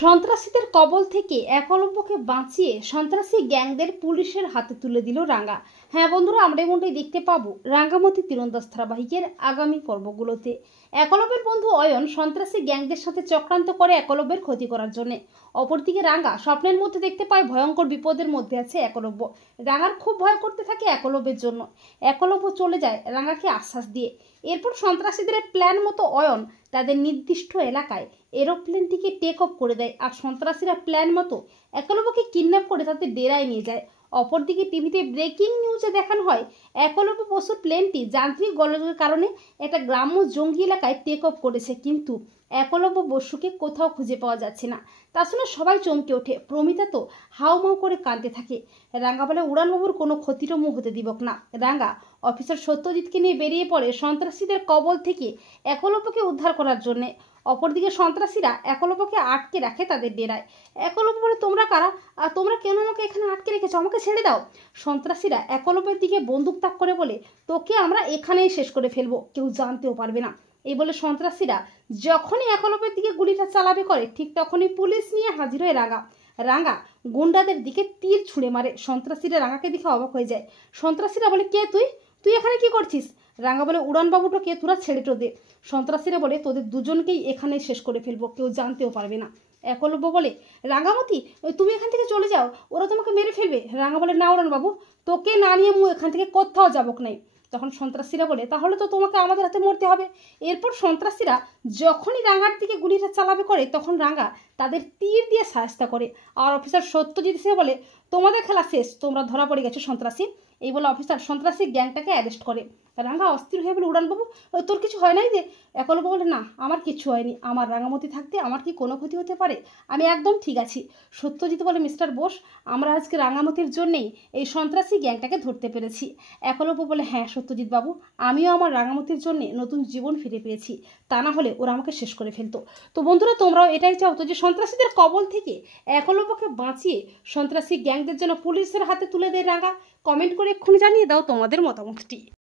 সন্ত্রাসীদের কবল থেকে একলব্যকে বাঁচিয়ে সন্ত্রাসী গ্যাংদের পুলিশের হাতে তুলে দিল রাঙ্গা। হ্যাঁ বন্ধুরা, আমরা এমনটাই দেখতে পাবো রাঙ্গামাটি তীরন্দাজ ধারাবাহিকের আগামী পর্বগুলোতে। একলব্যের বন্ধু অয়ন সন্ত্রাসী গ্যাংদের সাথে চক্রান্ত করে একলব্যের ক্ষতি করার জন্য। অপরদিকে রাঙ্গা স্বপ্নের মধ্যে দেখতে পায় ভয়ঙ্কর বিপদের মধ্যে আছে একলব্য। রাঙ্গার খুব ভয় করতে থাকে একলব্যের জন্য। একলব্য চলে যায় রাঙ্গাকে আশ্বাস দিয়ে। এরপর সন্ত্রাসীদের প্ল্যান মতো অয়ন তাদের নির্দিষ্ট এলাকায় এরোপ্লেনটিকে টেক অফ করে দেয়, আর সন্ত্রাসীরা প্ল্যান মতো একলব্যকে কিডন্যাপ করে তাদের ডেরায় নিয়ে যায়। অপরদিকে টিভিতে ব্রেকিং নিউজে দেখানো হয় একলব্য বসুর প্লেনটি যান্ত্রিক গোলযোগের কারণে একটা গ্রাম্য জঙ্গি এলাকায় টেক অফ করেছে, কিন্তু একলব্য বসুকে কোথাও খুঁজে পাওয়া যাচ্ছে না। তা শুনে সবাই চমকে ওঠে। প্রমিতা তো হাউমাউ করে কাঁদতে থাকে। রাঙ্গা বলে উড়ানবাবুর কোনো ক্ষতিরমু হতে দিবক না। রাঙ্গা অফিসার সত্যজিৎকে নিয়ে বেরিয়ে পড়ে সন্ত্রাসীদের কবল থেকে একলব্যকে উদ্ধার করার জন্যে। অপরদিকে সন্ত্রাসীরা একলব্যকে আটকে রাখে তাদের ডেরায়। একলব্য বলে, তোমরা কারা আর তোমরা কেন আমাকে এখানে আটকে রেখেছো, আমাকে ছেড়ে দাও। সন্ত্রাসীরা একলব্যের দিকে বন্দুক তাক করে বলে, তোকে আমরা এখানেই শেষ করে ফেলবো, কেউ জানতেও পারবে না। এই বলে সন্ত্রাসীরা যখনই একলব্যের দিকে গুলিটা চালাবে করে, ঠিক তখনই পুলিশ নিয়ে হাজির হয়ে রাঙ্গা। রাঙ্গা গুন্ডাদের দিকে তীর ছুঁড়ে মারে। সন্ত্রাসীরা রাঙ্গাকে দেখে অবাক হয়ে যায়। সন্ত্রাসীরা বলে, কে তুই, তুই এখানে কি করছিস? রাঙ্গা বলে, উড়ানবাবুটাকে তোরা ছেড়ে তো দে। সন্ত্রাসীরা বলে, তোদের দুজনকেই এখানে শেষ করে ফেলবো, কেউ জানতেও পারবে না। একলব্য বলে, রাঙ্গামতি তুমি এখান থেকে চলে যাও, ওরা তোমাকে মেরে ফেলবে। রাঙ্গা বলে, না উড়ানবাবু, তোকে না নিয়ে মু এখান থেকে কোথাও যাবক নাই। তখন সন্ত্রাসীরা বলে, তাহলে তো তোমাকে আমাদের হাতে মরতে হবে। এরপর সন্ত্রাসীরা যখনই রাঙ্গার দিকে গুলিটা চালাবে করে, তখন রাঙ্গা তাদের তীর দিয়ে সাহায্য করে। আর অফিসার সত্যজিৎ সে বলে, তোমাদের খেলা শেষ, তোমরা ধরা পড়ে গেছো সন্ত্রাসী। এই বলে অফিসার সন্ত্রাসী গ্যাংটাকে অ্যারেস্ট করে। রাঙ্গা অস্থির হয়ে বলে, উড়ানবাবু তোর কিছু হয় নাই যে? একলব্য বলে, না আমার কিছু হয়নি, আমার রাঙ্গামতি থাকতে আমার কি কোনো ক্ষতি হতে পারে? আমি একদম ঠিক আছি। সত্যজিৎ বলে, মিস্টার বোস, আমরা আজকে রাঙ্গামতির জন্যেই এই সন্ত্রাসী গ্যাংটাকে ধরতে পেরেছি। একলব্য বলে, হ্যাঁ সত্যজিৎ বাবু, আমিও আমার রাঙ্গামতির জন্য নতুন জীবন ফিরে পেয়েছি, তা না হলে ওরা আমাকে শেষ করে ফেলতো। তো বন্ধুরা, তোমরাও এটাই চাও তো যে সন্ত্রাসীদের কবল থেকে একলব্যকে বাঁচিয়ে সন্ত্রাসী গ্যাংদের জন্য পুলিশের হাতে তুলে দেয় রাঙ্গা? কমেন্ট করে এক্ষুনি জানিয়ে দাও তোমাদের মতামতটি।